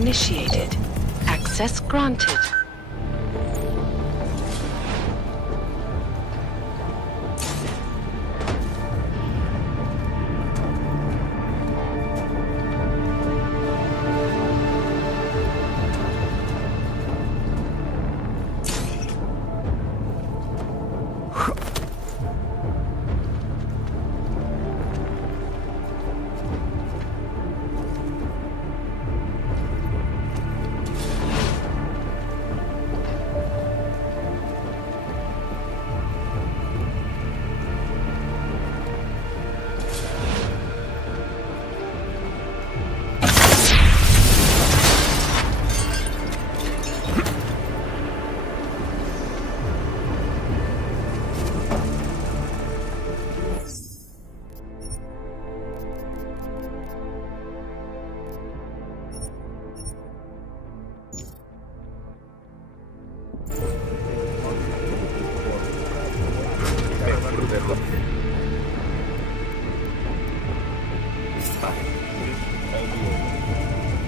initiated. Access granted.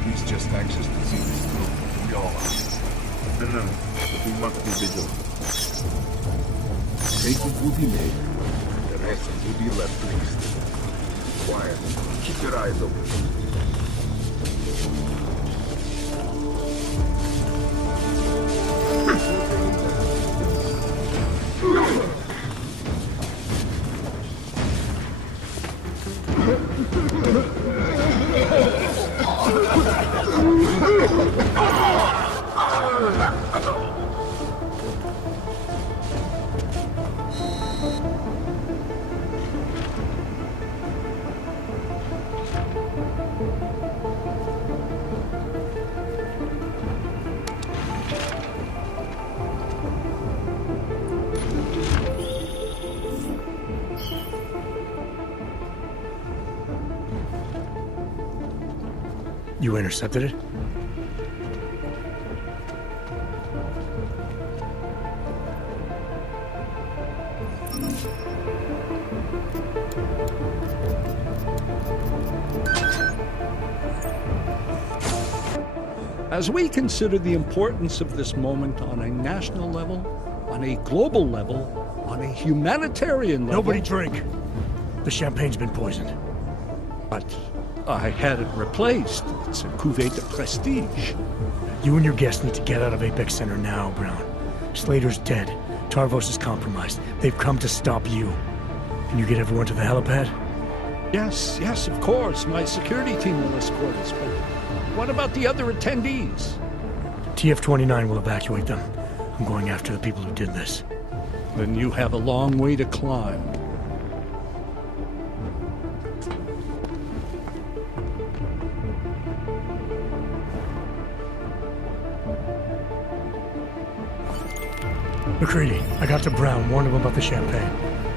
He's just anxious to see this through. We all are. No, but we must be vigilant. Cases will be made. The rest will be left released. Quiet. Keep your eyes open. You intercepted it? As we consider the importance of this moment on a national level, on a global level, on a humanitarian level... Nobody drink! The champagne's been poisoned. But I had it replaced. It's a cuvée de prestige. You and your guests need to get out of Apex Center now, Brown. Slater's dead. Tarvos is compromised. They've come to stop you. Can you get everyone to the helipad? Yes, of course. My security team will escort us, but what about the other attendees? TF-29 will evacuate them. I'm going after the people who did this. Then you have a long way to climb. McCready, I got to Brown, warned him about the champagne.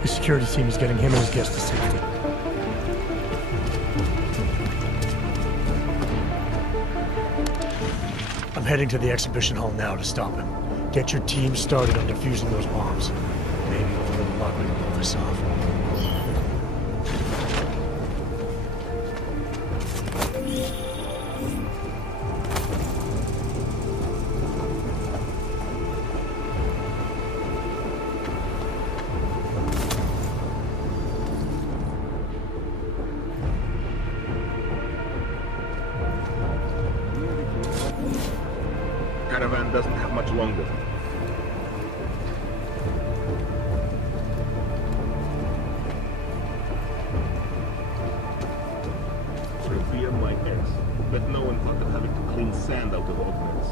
His security team is getting him and his guests to safety. I'm heading to the exhibition hall now to stop him. Get your team started on defusing those bombs. Maybe with a little luck we can pull this off. Caravan doesn't have much longer. Sophia, my ex, but no one thought of having to clean sand out of ordnance.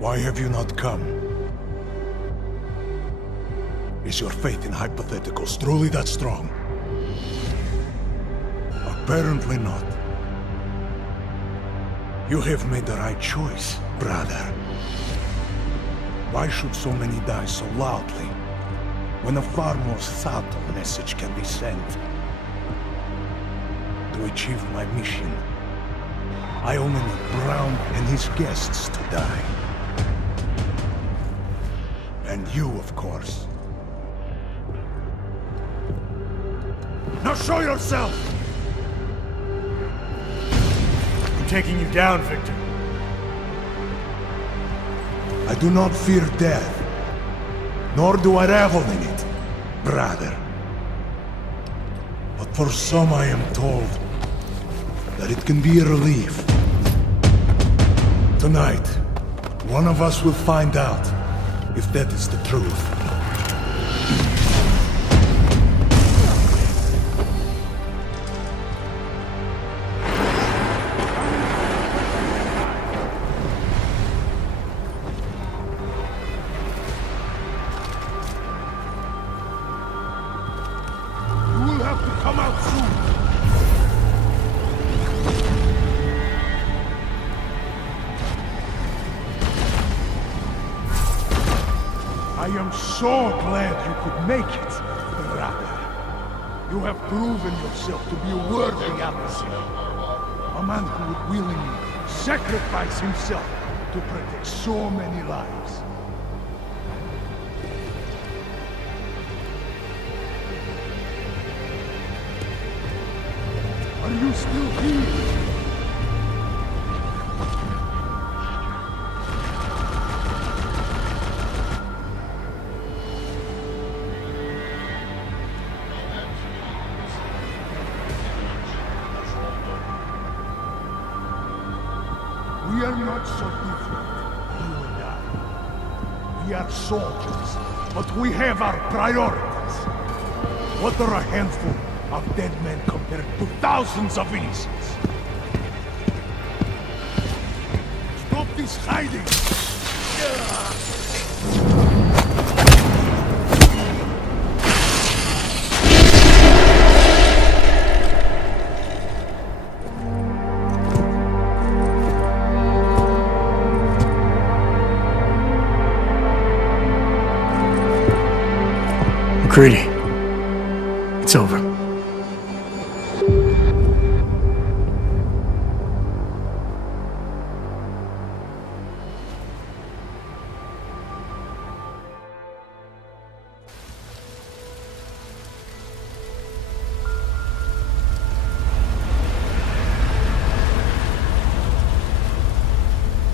Why have you not come? Is your faith in hypotheticals truly that strong? Apparently not. You have made the right choice, brother. Why should so many die so loudly, when a far more subtle message can be sent? To achieve my mission, I only need Brown and his guests to die. And you, of course. Now show yourself! I'm taking you down, Victor. I do not fear death, nor do I revel in it, brother. But for some I am told that it can be a relief. Tonight, one of us will find out if that is the truth. You will have to come out soon. I am so glad you could make it, brother. You have proven yourself to be a worthy adversary. A man who would willingly sacrifice himself to protect so many lives. Are you still here? We are not so different, you and I. We are soldiers, but we have our priorities. What are a handful of dead men compared to thousands of innocents? Stop this hiding! McCready, it's over.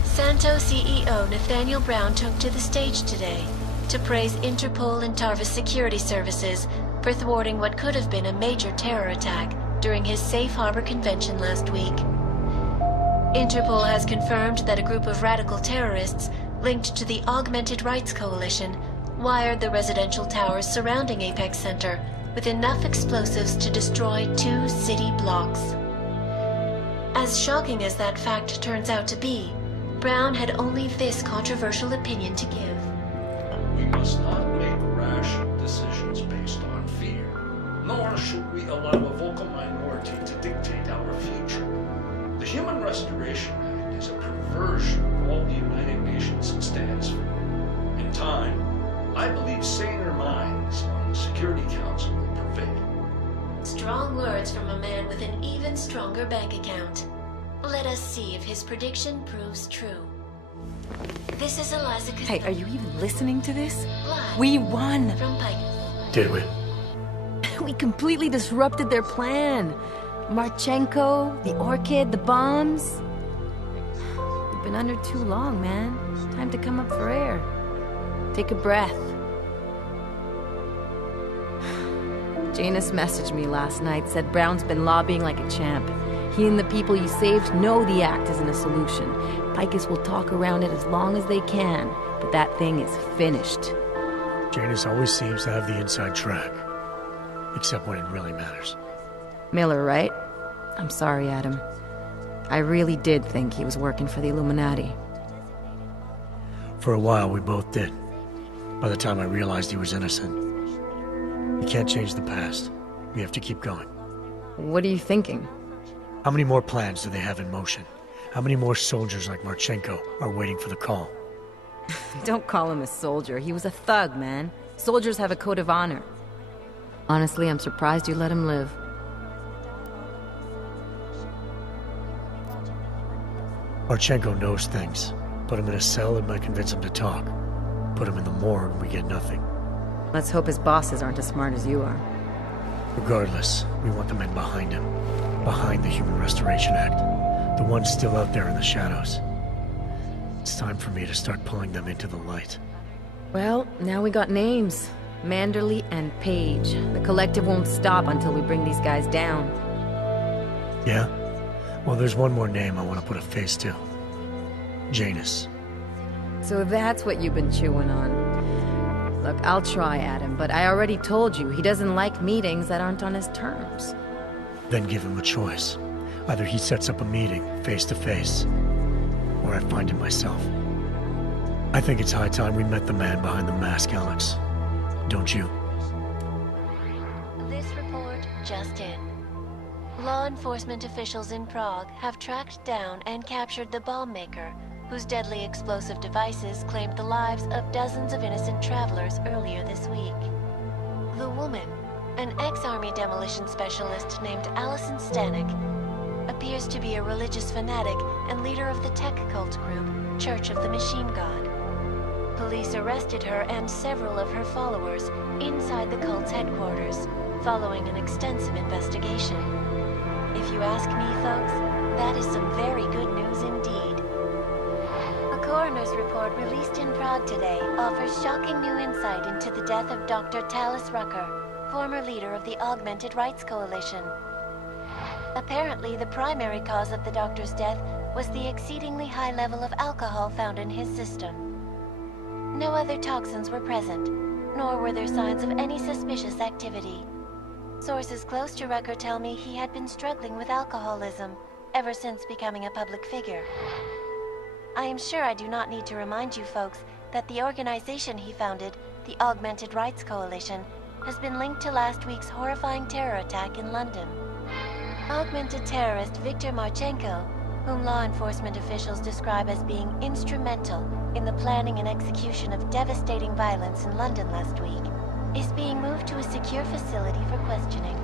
Santo CEO Nathaniel Brown took to the stage today to praise Interpol and Tarvis security services for thwarting what could have been a major terror attack during his safe harbor convention last week. Interpol has confirmed that a group of radical terrorists linked to the Augmented Rights Coalition wired the residential towers surrounding Apex Center with enough explosives to destroy 2 city blocks. As shocking as that fact turns out to be, Brown had only this controversial opinion to give. We must not make rash decisions based on fear, nor should we allow a vocal minority to dictate Restoration Act is a perversion of all the United Nations stands for. In time, I believe saner minds on the Security Council will prevail. Strong words from a man with an even stronger bank account. Let us see if his prediction proves true. This is Eliza Hey, are you even listening to this? Live We won! from Pike. Did we? We completely disrupted their plan. Marchenko, the Orchid, the bombs. You've been under too long, man. Time to come up for air. Take a breath. Janus messaged me last night, said Brown's been lobbying like a champ. He and the people you saved know the act isn't a solution. Picus will talk around it as long as they can, but that thing is finished. Janus always seems to have the inside track. Except when it really matters. Miller, right? I'm sorry, Adam. I really did think he was working for the Illuminati. For a while, we both did. By the time I realized he was innocent. You can't change the past. We have to keep going. What are you thinking? How many more plans do they have in motion? How many more soldiers like Marchenko are waiting for the call? Don't call him a soldier. He was a thug, man. Soldiers have a code of honor. Honestly, I'm surprised you let him live. Marchenko knows things. Put him in a cell, it might convince him to talk. Put him in the morgue, and we get nothing. Let's hope his bosses aren't as smart as you are. Regardless, we want the men behind him. Behind the Human Restoration Act. The ones still out there in the shadows. It's time for me to start pulling them into the light. Well, now we got names. Manderley and Page. The collective won't stop until we bring these guys down. Yeah? Well, there's one more name I want to put a face to. Janus. So that's what you've been chewing on. Look, I'll try, Adam, but I already told you he doesn't like meetings that aren't on his terms. Then give him a choice. Either he sets up a meeting, face to face, or I find him myself. I think it's high time we met the man behind the mask, Alex. Don't you? This report just in. Law enforcement officials in Prague have tracked down and captured the bomb maker, whose deadly explosive devices claimed the lives of dozens of innocent travelers earlier this week. The woman, an ex-army demolition specialist named Allison Stanek, appears to be a religious fanatic and leader of the tech cult group, Church of the Machine God. Police arrested her and several of her followers inside the cult's headquarters, following an extensive investigation. If you ask me, folks, that is some very good news indeed. A coroner's report released in Prague today offers shocking new insight into the death of Dr. Talis Rucker, former leader of the Augmented Rights Coalition. Apparently, the primary cause of the doctor's death was the exceedingly high level of alcohol found in his system. No other toxins were present, nor were there signs of any suspicious activity. Sources close to Rucker tell me he had been struggling with alcoholism ever since becoming a public figure. I am sure I do not need to remind you folks that the organization he founded, the Augmented Rights Coalition, has been linked to last week's horrifying terror attack in London. Augmented terrorist Viktor Marchenko, whom law enforcement officials describe as being instrumental in the planning and execution of devastating violence in London last week, is being moved to a secure facility for questioning.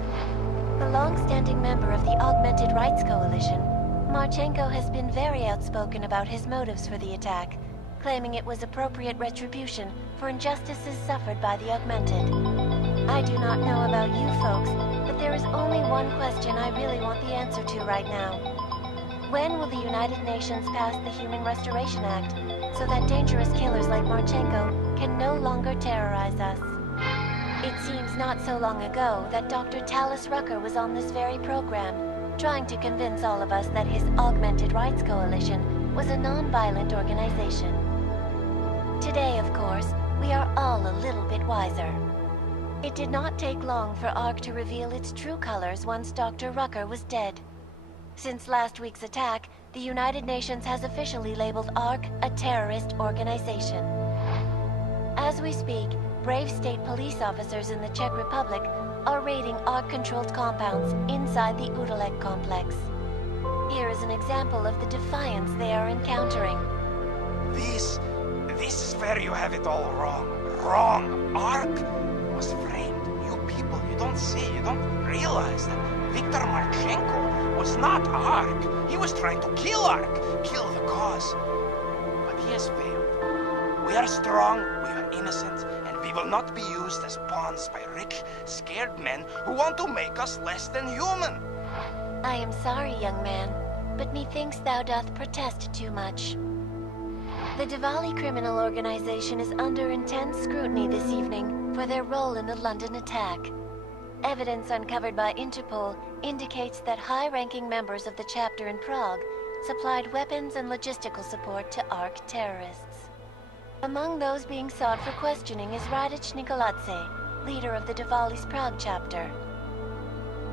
The long-standing member of the Augmented Rights Coalition, Marchenko has been very outspoken about his motives for the attack, claiming it was appropriate retribution for injustices suffered by the Augmented. I do not know about you folks, but there is only one question I really want the answer to right now. When will the United Nations pass the Human Restoration Act so that dangerous killers like Marchenko can no longer terrorize us? It seems not so long ago that Dr. Talis Rucker was on this very program, trying to convince all of us that his Augmented Rights Coalition was a non-violent organization. Today, of course, we are all a little bit wiser. It did not take long for ARC to reveal its true colors once Dr. Rucker was dead. Since last week's attack, the United Nations has officially labeled ARC a terrorist organization. As we speak, brave state police officers in the Czech Republic are raiding ARC-controlled compounds inside the Udalek complex. Here is an example of the defiance they are encountering. This is where you have it all wrong. Wrong. Ark was framed. You people, you don't see, you don't realize that Viktor Marchenko was not Ark. He was trying to kill Ark, kill the cause. But he has failed. We are strong, we are innocent, and we will not be used as pawns by rich, scared men who want to make us less than human. I am sorry, young man, but methinks thou doth protest too much. The Diwali criminal organization is under intense scrutiny this evening for their role in the London attack. Evidence uncovered by Interpol indicates that high-ranking members of the chapter in Prague supplied weapons and logistical support to ARC terrorists. Among those being sought for questioning is Radich Nikoladze, leader of the Diwali's Prague chapter.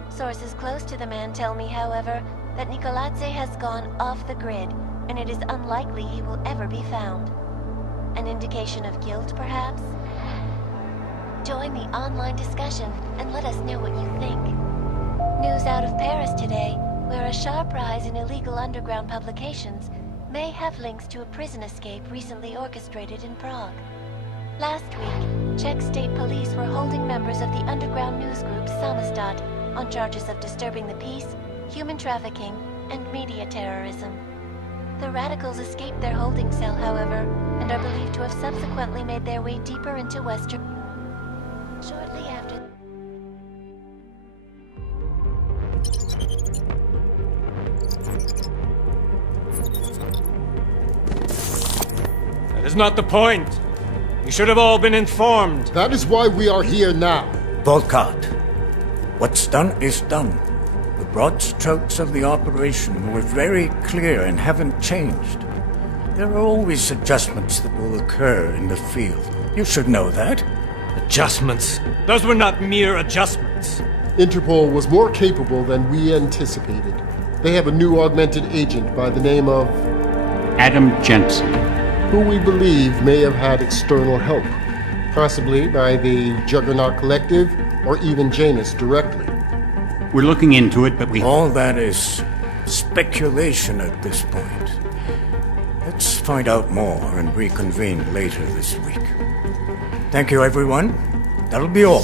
Sources close to the man tell me, however, that Nikoladze has gone off the grid, and it is unlikely he will ever be found. An indication of guilt, perhaps? Join the online discussion and let us know what you think. News out of Paris today, where a sharp rise in illegal underground publications may have links to a prison escape recently orchestrated in Prague. Last week, Czech state police were holding members of the underground news group Samizdat on charges of disturbing the peace, human trafficking, and media terrorism. The radicals escaped their holding cell, however, and are believed to have subsequently made their way deeper into Western... Shortly after... That is not the point. You should have all been informed. That is why we are here now. Volkart, what's done is done. The broad strokes of the operation were very clear and haven't changed. There are always adjustments that will occur in the field. You should know that. Adjustments? Those were not mere adjustments. Interpol was more capable than we anticipated. They have a new augmented agent by the name of... Adam Jensen, who we believe may have had external help, possibly by the Juggernaut Collective or even Janus directly. We're looking into it, but we... All that is speculation at this point. Let's find out more and reconvene later this week. Thank you, everyone. That'll be all.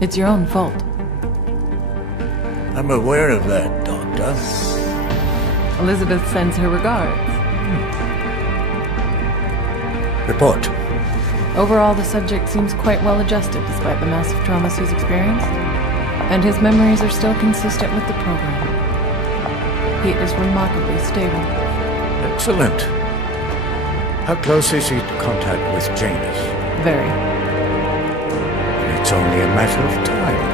It's your own fault. I'm aware of that, Doctor. Elizabeth sends her regards. Report. Overall, the subject seems quite well adjusted despite the massive traumas he's experienced, and his memories are still consistent with the program. He is remarkably stable. Excellent. How close is he to contact with Janus? Very. It's only a matter of time.